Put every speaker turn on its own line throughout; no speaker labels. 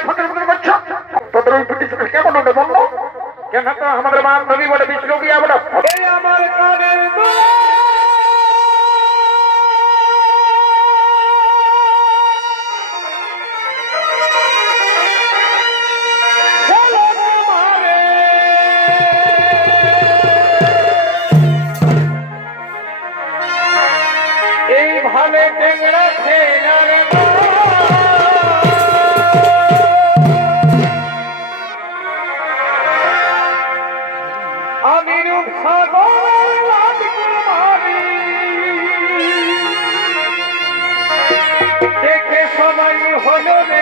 তাকে ফতর ফতর করছ? তোদের ওই চোখে কেমন হবে বলল কেন তো আমাদের মা নবী বলে বিষ্ণু গিয়া আমার কানের সবাই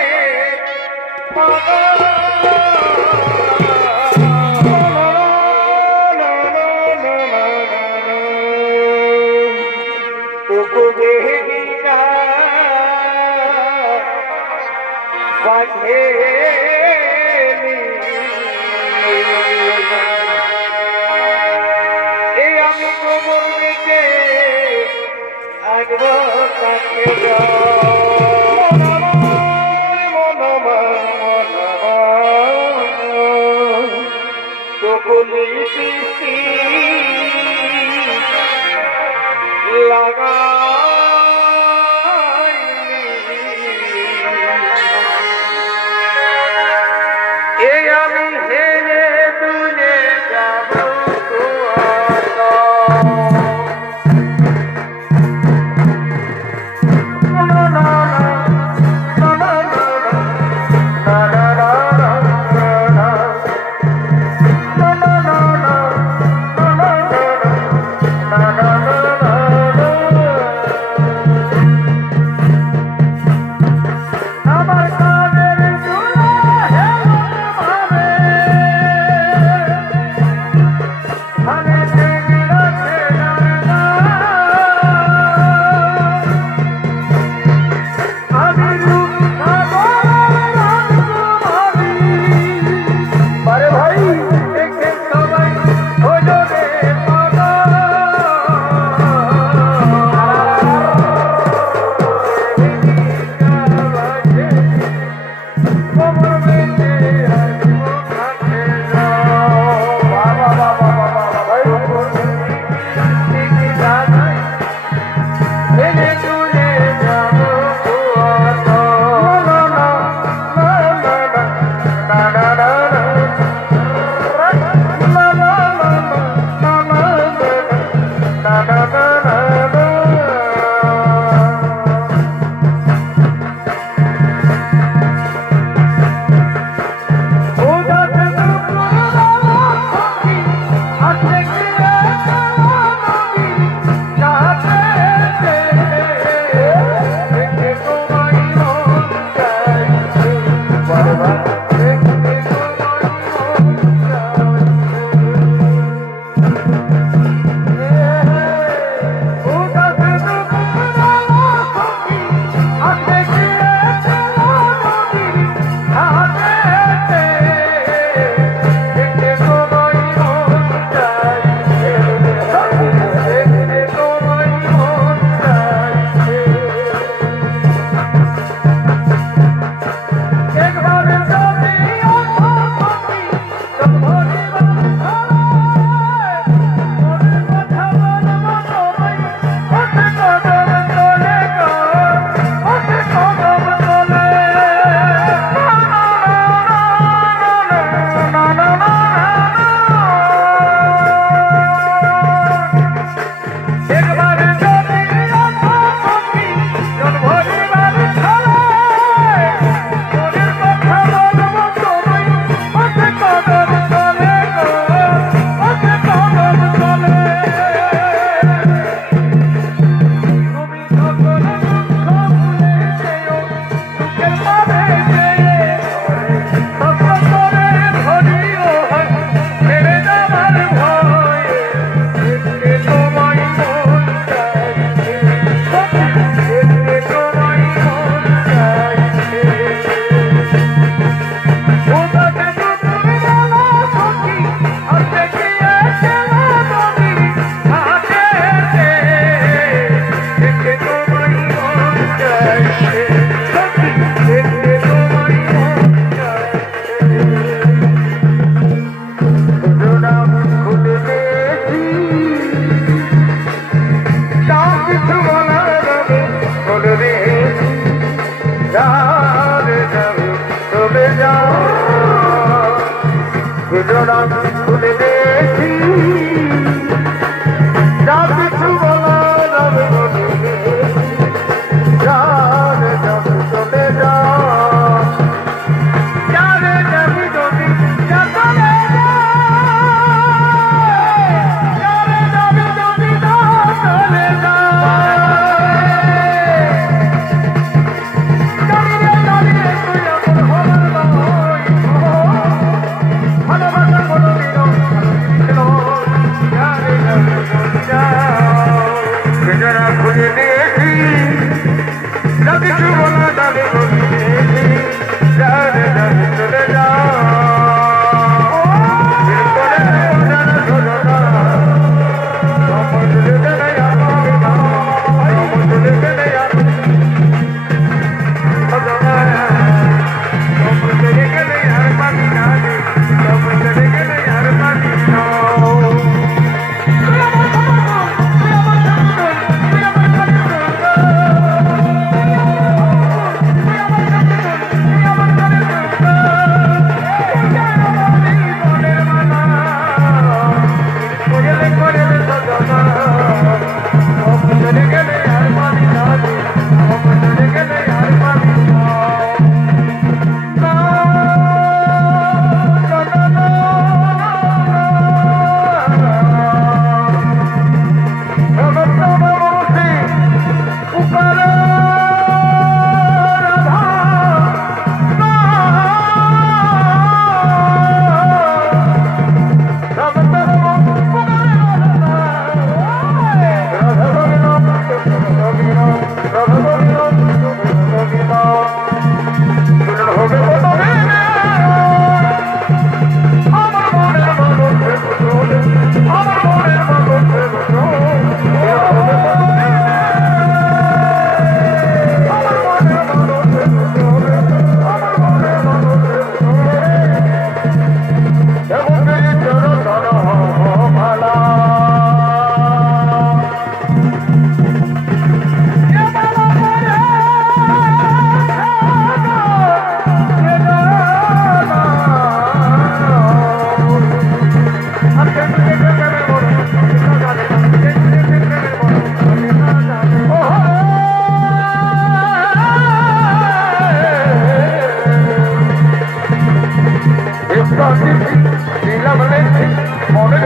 মনের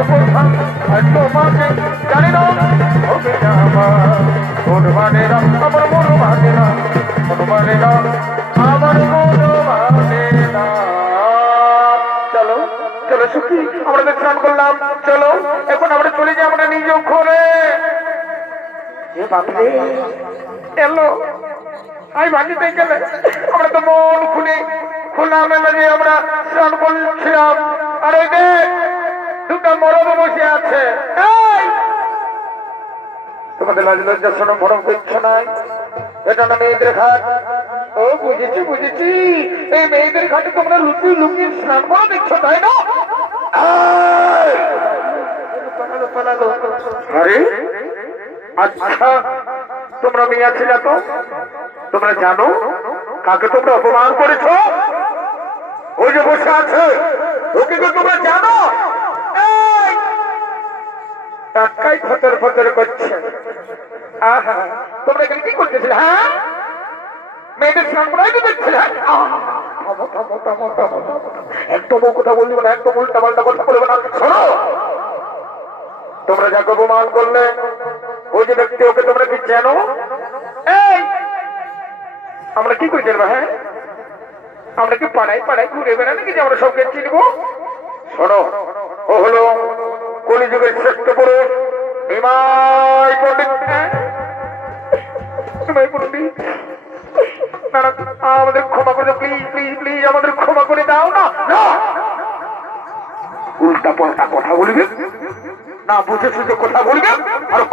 এত মাঝে জানি না হবে না আমার মন না আমার মন মানে না মন মানে না আমার মন মানে না চলো চলো সুখী আমরা স্নান করলাম। চলো, এখন আমরা চলে যাই আমরা নিজ ঘরে। এলো। আমি বাড়িতে গেলে আমরা তো মন খুলে খোলা মেলা যে আমরা স্নান করছিলাম। আর যে দুটো মরম বসে আছে। তোমাদের লাজ লজ্জা শোনো মরম করছ নাই এটা না মেয়েদের ঘাট। ও, বুঝেছি বুঝেছি। এই মেয়েদের ঘাটে তোমরা লুকিয়ে লুকিয়ে স্নান করা দেখছ তাই না? এই! আরে আচ্ছা তোমরা মেয়ে ছিল তো? তোমরা জানো? কাকে তোমরা অপমান করেছ? ওই যে বসে আছে। ওকে তো তোমরা জানো! টাটকাই ফতর ফতর করছে। আহা, তোমরা এখানে কি করতেছিলে হ্যাঁ? মেয়েদের। একদম কথা একদম না। তোমরা যাকে করলে ওই যে ব্যক্তি ওকে তোমরা কি জানো আমরা কি করে জানব হ্যাঁ? আমরা কি পাড়ায় পাড়ায় ঘুরে বেড়া নাকি যে আমরা সবকে চিনবো শোনো, ও হলো কলিযুগের শ্রেষ্ঠ পুরুষ নিমাই পণ্ডিত। আমাদের ক্ষমা করে প্লিজ প্লিজ প্লিজ আমাদের ক্ষমা করে দাও না উল্টা পাল্টা কথা না বুঝে কথা বলবে?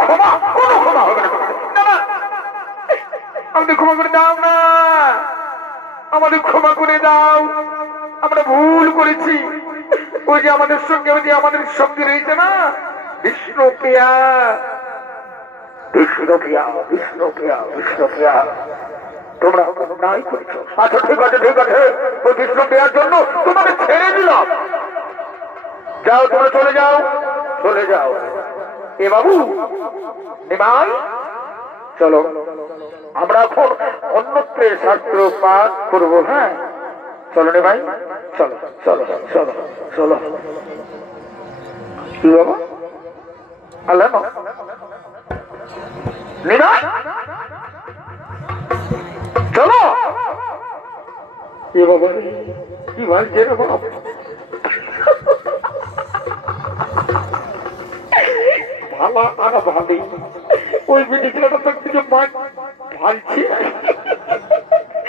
ক্ষমা ক্ষমা হবে আমাদের ক্ষমা করে দাও না। আমাদের ক্ষমা করে দাও। আমরা ভুল করেছি। ওই যে আমাদের সঙ্গে, ওই যে আমাদের সঙ্গে রয়েছে না? বিষ্ণু প্রিয়া। বিষ্ণু প্রিয়া বিষ্ণু প্রিয়া বিষ্ণু প্রিয়া। তোমরা নাই করেছ। ঠিক আছে ঠিক আছে। ওই বিষ্ণু প্রিয়ার জন্য তোমাকে ছেড়ে দিলাম। যাও, তোমরা চলে যাও। চলে যাও। এ বাবু নিমাই চলো। আমরা অন্যত্রে শাস্ত্র পাঠ করব হ্যাঁ? চলো রে ভাই, চলো চলো চলো চলো। কি বাবা? আল্লাহ চলো। এ বাবা কি বলছে রে বাবা ভালা আর ভালি ওই তোর দিকে মাছ ভালছে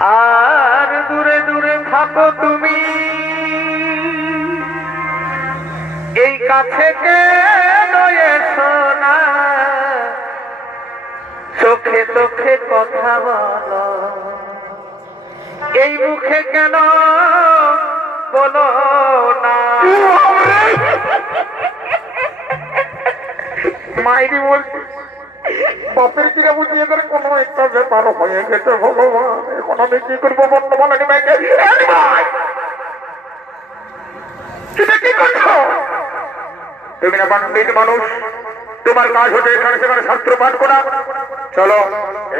আর
দূরে দূরে থাকো তুমি। এই কাছে কেন এসো না। চোখে চোখে কথা বলো। এই মুখে কেন বলো না।
মাইরি বলছি বাপের কিরা বুঝিয়ে করে কোনো একটা ব্যাপার হয়ে গেছে ভগবান। এখন আমি কি করব বন্ধ বলে নিমাইকে এ নিমাই! তুমি না পণ্ডিত মানুষ। তোমার কাজ হচ্ছে এখানে সেখানে শাস্ত্র পাঠ করা। চলো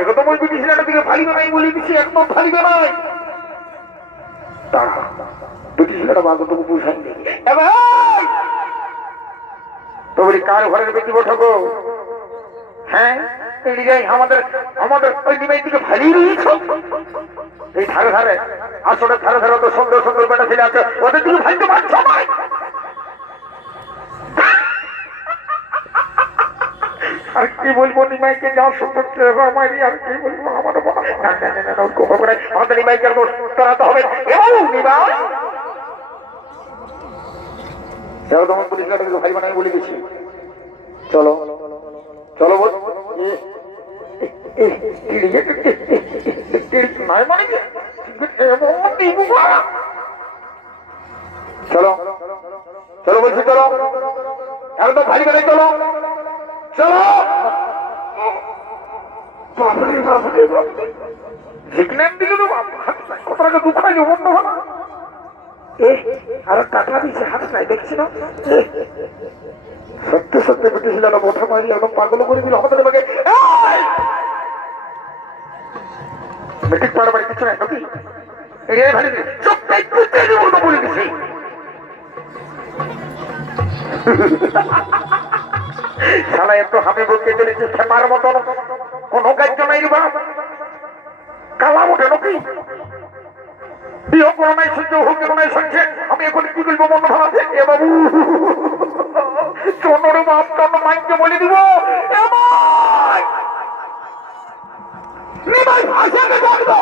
একদম ওই ব্রিটিশ দিকে ফালিবে নাই বলে দিচ্ছি একদম ফালিবে নাই। দাঁড়া ব্রিটিশ ছেলেটা দেখি তোমার কার ঘরের বেটি বসবো হ্যাঁ এই আমাদের আমাদের ওই নিমের দিকে দিয়েছ? এই ধারে ধারে, আসলে ধারে ধারে তো সুন্দর সুন্দর আছে, ওদের দিকে পারছ আর কি বলব, নিমাইকে যা সুন্দর ছেলে আমারই কি বলব আমাদের নিমাইকে আর হবে। একদম পুলিশ ভাই বলে গেছি চলো চলো বল এ- এ- এ- এ- নাই মানে কি? এমন নিবু বাবা। চলো চলো বলছি চলো একদম ভারী বানাই চলো চলো বাপরে বাপরে বাপরে সিগন্যাল দিল তো বাপ কত টাকা দুঃখ হয়নি বন্ধ হলো এ আর টাকা দিচ্ছে হাত নাই দেখছি না সত্যি সত্যি ব্রিটিশ ছিল মোটা মারি একদম পাগল করে দিল আমাদের আমাকে মেট্রিক পড়া কিছু নাই, নাকি? রে ভাই কোন কার্য নাই রে বাপ। কালা ওঠে নাকি? বিয়ে করো নাই সহ্য হোক করো নাই সহ্য আমি এখন কি করব মন ভালো আছে এ বাবু চন্দ্র বাপ চন্দ্র মাইকে বলে দিব এ ভাই! নে ভাই, ভাষাকে ডাকবো।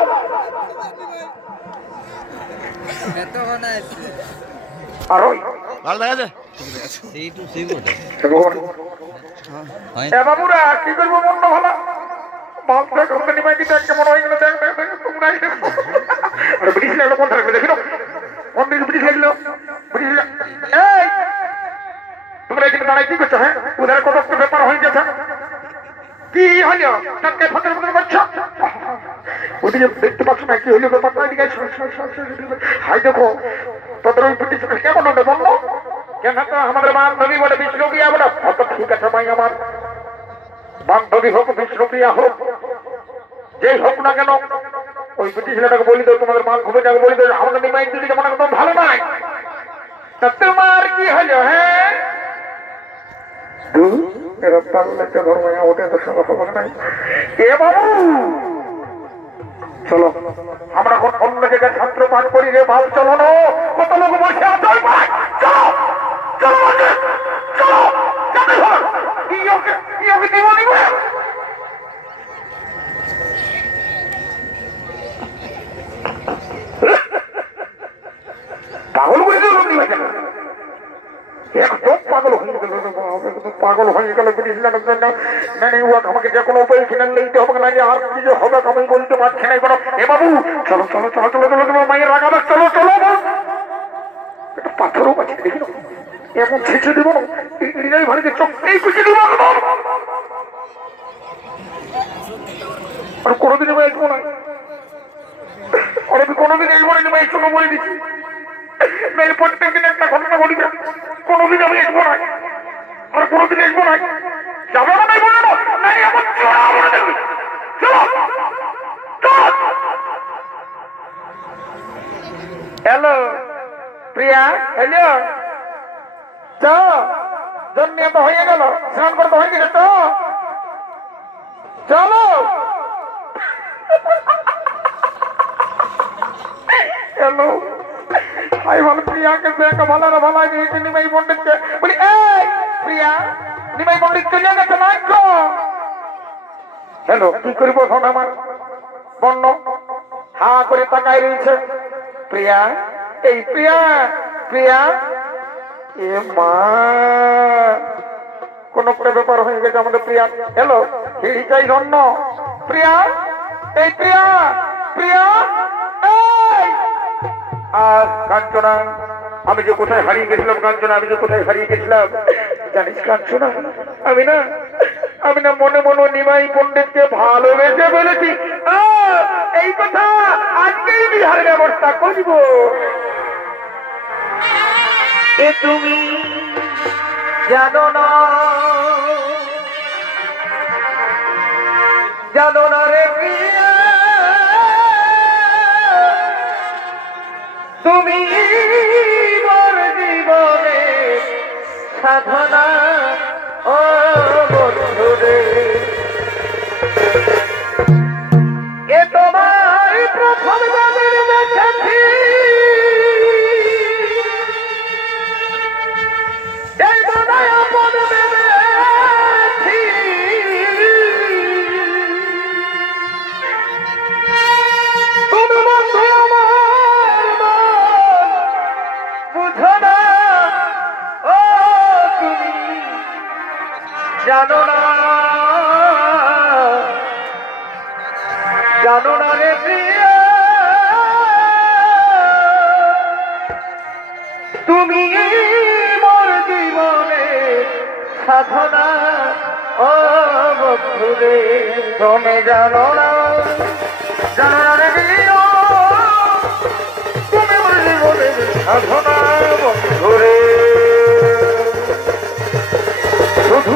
আর ওই,
ভালো দেখা যায়
সেই বটে
এ এ বাবুরা কি করব মন ভালো বাপটা দেখ কেমন হয়ে গেল দেখ দেখ দেখো। আরে ব্রিটিশ লাগল কোন থাকবে দেখো কোন দিকে ব্রিটিশ লাগল ব্রিটিশ তোমরা এখানে দাঁড়াই কি করছ হ্যাঁ? ওদের কত ব্যাপার হয়ে গেছে? কি হলো? তাকে ফতর ফতর করছ? ওদিকে দেখতে পাচ্ছ না কি হলো ব্যাপারটা? এদিকে। হাই, দেখো। তোদের ওই ব্রিটিশ কেমন হবে বলল কেন তো আমাদের বান্ধবী বলে বিষ্ণুপ্রিয়া বলে? অত ঠিক আছে ভাই আমার। বান্ধবী হোক, বিষ্ণুপ্রিয়া হোক। যেই হোক না কেন ওই ব্রিটিশ ছেলেটাকে বলি তো তোমাদের মা ঘুমে যাবে বলি তো আমাদের নিমাইন দিদি যেমন একদম ভালো নাই তা তোমার কি হলো হ্যাঁ? এরা ধর্ম ওটা তো সঙ্গে নাই। এ বাবু! চলো। আমরা এখন অন্য জায়গায় ছাত্র পাঠ করি রে ভাব চলো না। কত লোক বসে আছে ওই ভাই! চলো! চলো বলছে, চলো! যাবে ঘর কি ওকে দিব পাগল হয়ে গেল। জন্য মানে আমাকে যে কোনো উপায় কিনে নিতে হবে না আর কি যে হবে আমি বলতে পারছি না এবার এ বাবু, চলো চলো চলো চলো চলো তোমার মায়ের রাগাবে চলো চলো পাথরও আছে, দেখি এমন ছেঁচে দেবো না। দেবো আর না কোনোদিন না যে আমি চলো বলে দিচ্ছি মেয়ের প্রত্যেক দিন একটা ঘটনা ঘটবে। কোনোদিন আমি আসব না। আর কোনোদিন আসব যাব নাই বলে হ্যালো, প্রিয়া, হ্যালো। জন্মে তো হয়ে গেল। স্নান করতে হয়ে গেছে তো। চলো। হ্যালো। আই বল প্রিয়াকে দেখা ভালো ভালো দিয়েছে নিমাই পণ্ডিতকে। বলি, এই, প্রিয়া, নিমাই পণ্ডিত চলে গেছে না তো হ্যালো, কি করব শোন আমার? বন্য হা করে তাকাই রয়েছে। প্রিয়া, এই প্রিয়া প্রিয়া, এ মা, কোন করে ব্যাপার হয়ে গেছে আমাদের প্রিয়া হ্যালো হিড়ি চাই ধন্য। প্রিয়া, এই প্রিয়া প্রিয়া আর কাঞ্চনা, আমি যে কোথায় হারিয়ে গেছিলাম কাঞ্চনা, আমি যে কোথায় হারিয়ে গেছিলাম, জানিস কাঞ্চনা, আমি না আমি না মনে মনে নিমাই পণ্ডিতকে ভালোবেসে বলেছি এই কথা আজকেই বিহার ব্যবস্থা করব।
এ তুমি জানো না জানো না জানো না। জানো না রে প্রিয়া। তুমি মোর জীবনে সাধনা, ও বন্ধুরে, তুমি জানো না। জানো না রে তুমি মোর জীবনে সাধনা, বন্ধুরে। শুধু